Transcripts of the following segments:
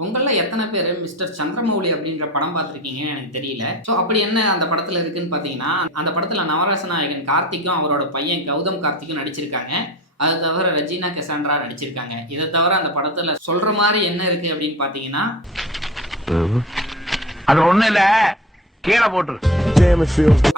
உங்கள எத்தனை பேர் மிஸ்டர் சந்திரமௌலி அப்படின்ற படம் பார்த்துருக்கீங்கன்னு எனக்கு தெரியல. ஸோ அப்படி என்ன அந்த படத்துல இருக்குன்னு பார்த்தீங்கன்னா, அந்த படத்துல நவரச நாயகன் கார்த்திக்கும், அவரோட பையன் கௌதம் கார்த்திக்கும் நடிச்சிருக்காங்க. அது தவிர ரெஜினா கெசாண்ட்ரா நடிச்சிருக்காங்க. இதை தவிர அந்த படத்துல சொல்ற மாதிரி என்ன இருக்கு அப்படின்னு பார்த்தீங்கன்னா, அது ஒண்ணு இல்ல, கீழே போட்டுரு.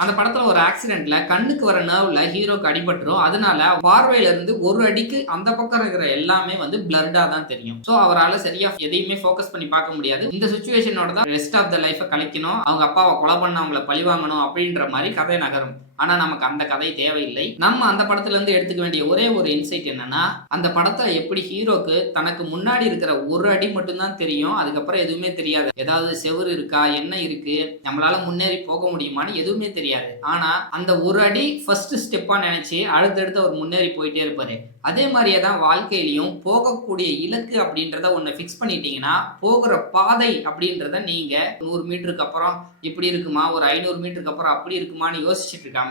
அந்த படத்துல ஒரு ஆக்சிடென்ட்ல கண்ணுக்கு வர நர்வ்ல ஹீரோக்கு அடிபட்டுரும். அதனால பார்வையில இருந்து ஒரு அடிக்கு அந்த பக்கம் இருக்கிற எல்லாமே வந்து பிளர்டா தான் தெரியும். சோ அவரால சரியா எதையுமே ஃபோக்கஸ் பண்ணி பார்க்க முடியாது. இந்த சிச்சுவேஷனோட தான் ரெஸ்ட் ஆஃப் த லைஃப கழிக்கணும், அவங்க அப்பாவை கொலை பண்ணவங்கள பழி வாங்கணும் அப்படின்ற மாதிரி கதை நகரும். ஆனா நமக்கு அந்த கதை தேவையில்லை. நம்ம அந்த படத்துல இருந்து எடுத்துக்க வேண்டிய ஒரே ஒரு இன்சைட் என்னன்னா, அந்த படத்தை எப்படி ஹீரோக்கு தனக்கு முன்னாடி இருக்கிற ஒரு அடி மட்டும்தான் தெரியும், அதுக்கப்புறம் எதுவுமே தெரியாது. ஏதாவது செவுரு இருக்கா, என்ன இருக்கு, நம்மளால முன்னேறி போக முடியுமான்னு எதுவுமே தெரியாது. ஆனா அந்த ஒரு அடி ஃபர்ஸ்ட் ஸ்டெப்பா நினைச்சு அடுத்தடுத்து அவர் முன்னேறி போயிட்டே இருப்பாரு. அதே மாதிரியே தான் வாழ்க்கையிலையும் போகக்கூடிய இலக்கு அப்படின்றத ஒன்று ஃபிக்ஸ் பண்ணிட்டீங்கன்னா, போகிற பாதை அப்படின்றத நீங்க 100 மீட்டருக்கு அப்புறம் இப்படி இருக்குமா, ஒரு 500 மீட்டருக்கு அப்புறம் அப்படி இருக்குமான்னு யோசிச்சுட்டு இருக்காம,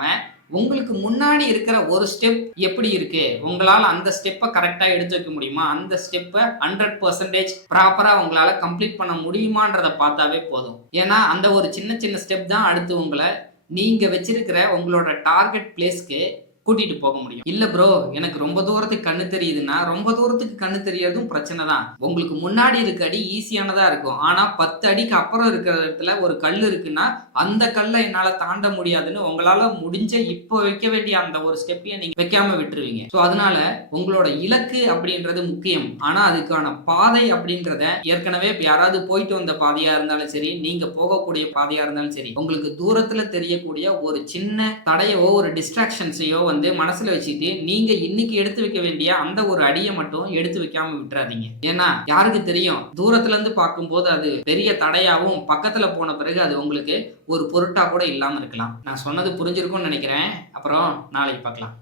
உங்களுக்கு முன்னாடி இருக்கிற ஒரு ஸ்டெப் எப்படி இருக்கு, உங்களால அந்த ஸ்டெப்பை கரெக்டா எடுத்து வைக்க முடியுமா, அந்த ஸ்டெப்பை 100% ப்ராப்பரா உங்களால கம்ப்ளீட் பண்ண முடியுமான்றத பார்த்தாவே போதும். ஏன்னா அந்த ஒரு சின்ன சின்ன ஸ்டெப் தான் அடுத்து உங்களை நீங்க வச்சிருக்கிற உங்களோட டார்கெட் பிளேஸ்க்கு கூட்டிட்டு போக முடியும். இல்ல ப்ரோ, எனக்கு ரொம்ப தூரத்துக்கு கண்ணு தெரியுதுன்னா, ரொம்ப தூரத்துக்கு கண்ணு தெரியறதும் பிரச்சனை தான். உங்களுக்கு முன்னாடி இருக்க அடி ஈஸியானதா இருக்கும். ஆனா 10 அடிக்கு அப்புறம் இருக்கிற இடத்துல ஒரு கல் இருக்குன்னா, அந்த கல்லை என்னால தாண்ட முடியாதுன்னு உங்களால முடிஞ்ச இப்போ வைக்க வேண்டிய அந்த ஒரு ஸ்டெப்பையும் நீங்க வைக்காம விட்டுருவீங்க. ஸோ அதனால உங்களோட இலக்கு அப்படின்றது முக்கியம். ஆனா அதுக்கான பாதை அப்படின்றத ஏற்கனவே யாராவது போயிட்டு வந்த பாதையா இருந்தாலும் சரி, நீங்க போகக்கூடிய பாதையா இருந்தாலும் சரி, உங்களுக்கு தூரத்துல தெரியக்கூடிய ஒரு சின்ன தடையவோ ஒரு டிஸ்ட்ராக்ஷன்ஸையோ வந்து மனசுல வச்சுட்டு நீங்க இன்னைக்கு எடுத்து வைக்க வேண்டிய அந்த ஒரு அடியை மட்டும் எடுத்து வைக்காம விட்டுறாதீங்க. ஏன்னா யாருக்கு தெரியும், தூரத்துல இருந்து பார்க்கும்போது அது பெரிய தடையாவும், பக்கத்துல போன பிறகு அது உங்களுக்கு ஒரு பொருட்டா கூட இல்லாம இருக்கலாம். நான் சொன்னது புரிஞ்சிருக்கும்னு நினைக்கிறேன். அப்புறம் நாளைக்கு பார்க்கலாம்.